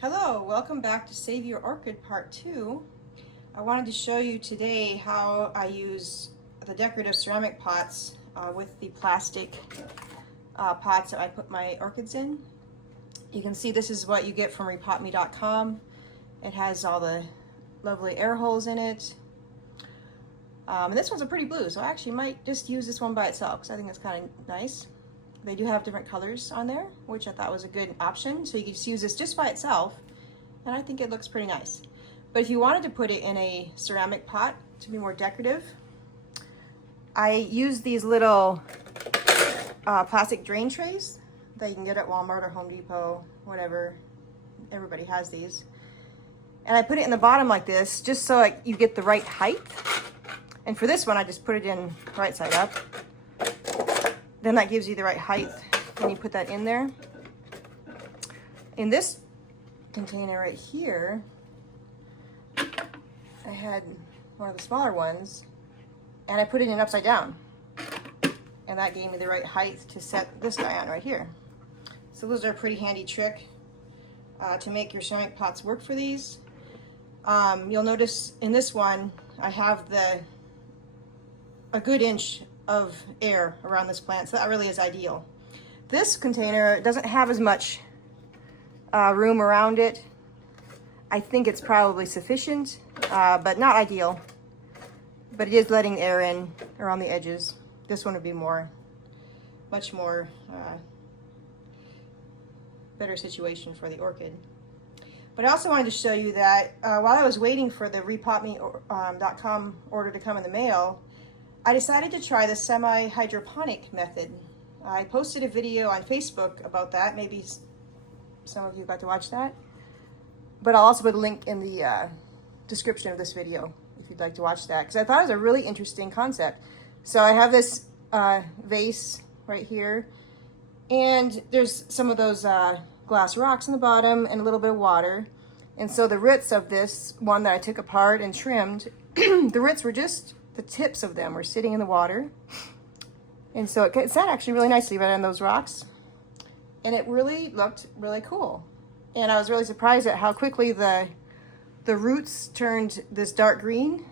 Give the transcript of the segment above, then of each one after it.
Hello, welcome back to Save Your Orchid Part 2. I wanted to show you today how I use the decorative ceramic pots with the plastic pots that I put my orchids in. You can see this is what you get from repotme.com. It has all the lovely air holes in it. And this one's a pretty blue, so I actually might just use this one by itself because I think it's kind of nice. They do have different colors on there, which I thought was a good option. So you could just use this just by itself, and I think it looks pretty nice. But if you wanted to put it in a ceramic pot to be more decorative, I use these little plastic drain trays that you can get at Walmart or Home Depot, whatever. Everybody has these. And I put it in the bottom like this, just so you get the right height. And for this one, I just put it in right side up. Then that gives you the right height when you put that in there. In this container right here, I had one of the smaller ones, and I put it in upside down. And that gave me the right height to set this guy on right here. So those are a pretty handy trick to make your ceramic pots work for these. You'll notice in this one, I have a good inch of air around this plant, so that really is ideal. This container doesn't have as much room around it. I think it's probably sufficient, but not ideal. But it is letting air in around the edges. This one would be much more better situation for the orchid. But I also wanted to show you that while I was waiting for the repotme.com order to come in the mail, I decided to try the semi-hydroponic method. I posted a video on Facebook about that. Maybe some of you got to watch that. But I'll also put a link in the description of this video if you'd like to watch that, because I thought it was a really interesting concept. So I have this vase right here, and there's some of those glass rocks in the bottom and a little bit of water. And so the roots of this one that I took apart and trimmed, the roots were just, the tips of them were sitting in the water. And so it sat actually really nicely right on those rocks. And it really looked really cool. And I was really surprised at how quickly the roots turned this dark green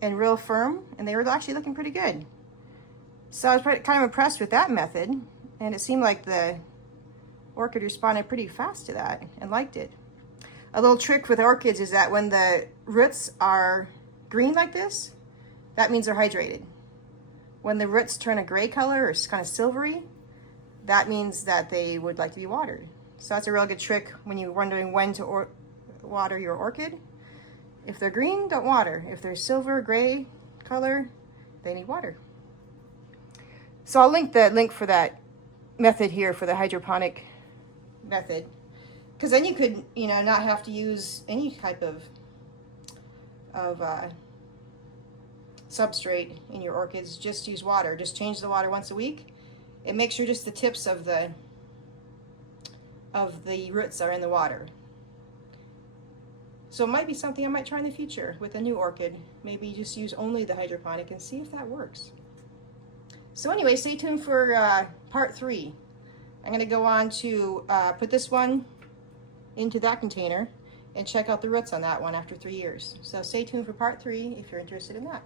and real firm, and they were actually looking pretty good. So I was kind of impressed with that method, and it seemed like the orchid responded pretty fast to that and liked it. A little trick with orchids is that when the roots are green like this, that means they're hydrated. When the roots turn a gray color or kind of silvery, that means that they would like to be watered. So that's a real good trick when you're wondering when to water your orchid. If they're green, don't water. If they're silver, gray color, they need water. So I'll link the link for that method here for the hydroponic method, because then you could, not have to use any type of substrate in your orchids. Just use water. Just change the water once a week, and make sure just the tips of the roots are in the water. So it might be something I might try in the future with a new orchid. Maybe just use only the hydroponic and see if that works. So anyway, stay tuned for part 3. I'm going to go on to put this one into that container and check out the roots on that one after 3 years. So stay tuned for part 3 if you're interested in that.